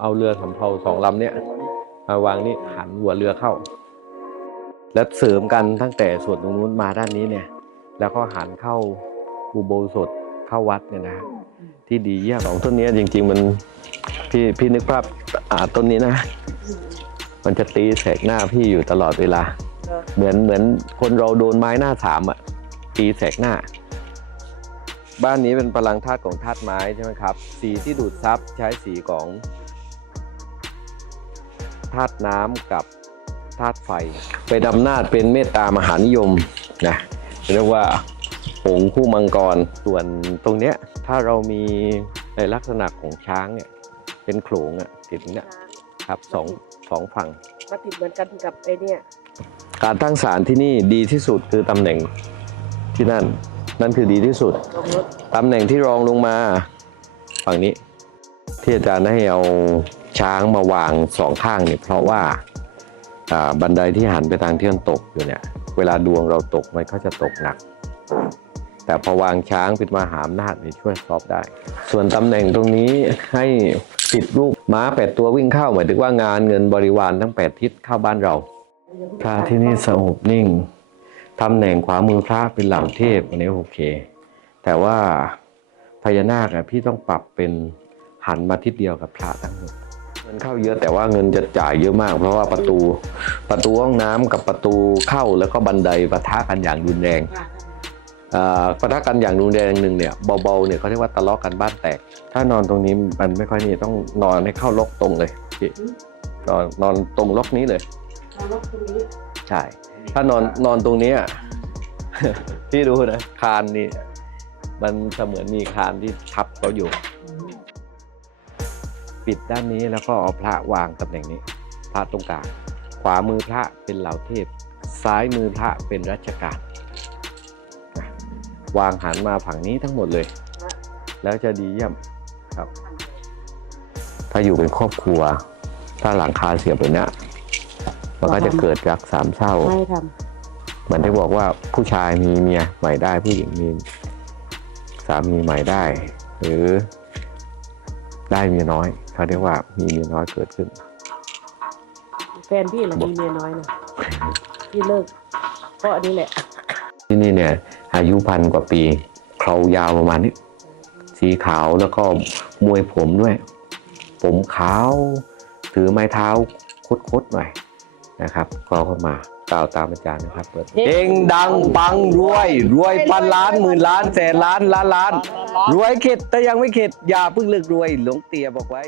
เอาเรือสำเภาสองลำเนี่ยมาวางนี่หันหัวเรือเข้า แล้วเสริมกันตั้งแต่ส่วนตรงนู้นมาด้านนี้เนี่ย แล้วก็หันเข้าอุโบสถเข้าวัดเนี่ยนะที่ดีเยี่ยมสองต้นนี้จริง ๆ มันพี่พี่นึกภาพอ่าต้นนี้นะ มันจะตีแสกหน้าพี่อยู่ตลอดเวลา เหมือนเหมือนคนเราโดนไม้หน้าสามอะตีแสกหน้า บ้านนี้เป็นพลังธาตุของธาตุไม้ใช่ไหมครับ สีที่ดูดซับใช้สีของ ธาตุน้ำกับธาตุไฟ เป็นอำนาจเป็นเมตตามหานิยมนะเรียกว่าหงส์คู่มังกรส่วนตรงเนี้ยถ้าเรามีในลักษณะของช้างเนี่ยเป็นโขลงอะติดเนี่ยครับสองสองฝั่งมาติดเหมือนกันกับไอเนี่ยการตั้งศาลที่นี่ดีที่สุดคือตำแหน่งที่นั่น นั่นคือดีที่สุดลงรถตำแหน่งที่รองลงมาฝั่งนี้ที่อาจารย์ให้เอา ช้างมาวางสองข้างเนี่ยเพราะว่าบันไดที่หันไปทางที่มันตกอยู่เนี่ย เวลาดวงเราตกมันก็จะตกหนัก แต่พอวางช้างเป็นมาหาอำนาจนี่ช่วยซอฟได้ ส่วนตำแหน่งตรงนี้ให้ติดรูปม้าแปดตัววิ่งเข้าหมายถึงว่างานเงินบริวารทั้งแปดทิศเข้าบ้านเราพระที่นี่สงบนิ่งตำแหน่งขวามือพระเป็นเหล่าเทพอันนี้โอเค แต่ว่าพญานาคอะพี่ต้องปรับเป็นหันมาทิศเดียวกับพระทั้งหมด เงินเข้าเยอะแต่ว่าเงินจะจ่ายเยอะมาก เพราะว่าประตูประตูห้องน้ำกับประตูเข้าแล้วก็บันไดปะทะกันอย่างรุนแรงอ่าปะทะกันอย่างรุนแรงหนึ่งเนี่ยเบาๆเนี่ยเขาเรียกว่าทะเลาะกันบ้านแตก ถ้านอนตรงนี้มันไม่ค่อยนี่ต้องนอนให้เข้าล็อกตรงเลยพี่นอนนอนตรงล็อกนี้เลยเอารถตรงนี้ใช่ ถ้านอนนอนตรงเนี้ยพี่ดูนะคานนี่มันเสมือนมีคานที่ทับเขาอยู่ ปิดด้านนี้แล้วก็เอาพระวางตำแหน่งนี้ พระตรงกลาง ขวามือพระเป็นเหล่าเทพ ซ้ายมือพระเป็นรัชกาลนะวางหันมาฝั่งนี้ทั้งหมดเลย แล้วจะดีเยี่ยมครับ ถ้าอยู่เป็นครอบครัว ถ้าหลังคาเสียบไปเนี่ยมันก็จะเกิดจากสามเศร้าไม่ทเหมือนที่บอกว่าผู้ชายมีเมียใหม่ได้ผู้หญิงมีสามีใหม่ได้ หรือได้เมียน้อย เขาเรียกว่ามีเมียน้อยเกิดขึ้นำแฟนพี่แหละมีเมียน้อยนะพี่เลิกเพราะอันนี้แหละ ที่นี่เนี่ย อายุพันกว่าปีเขายาวประมาณนี้ สีขาวแล้วก็มวยผมด้วย ผมขาว ถือไม้เท้าคดๆหน่อยนะครับก็เข้ามากล่าวตามอาจารย์นะครับเปิดเองดังปังรวย รวยพันล้านหมื่นล้านแสนล้านล้านล้าน รวยเข็ดแต่ยังไม่เข็ดอย่าเพิ่งเลิกรวย หลวงเตียบอกไว้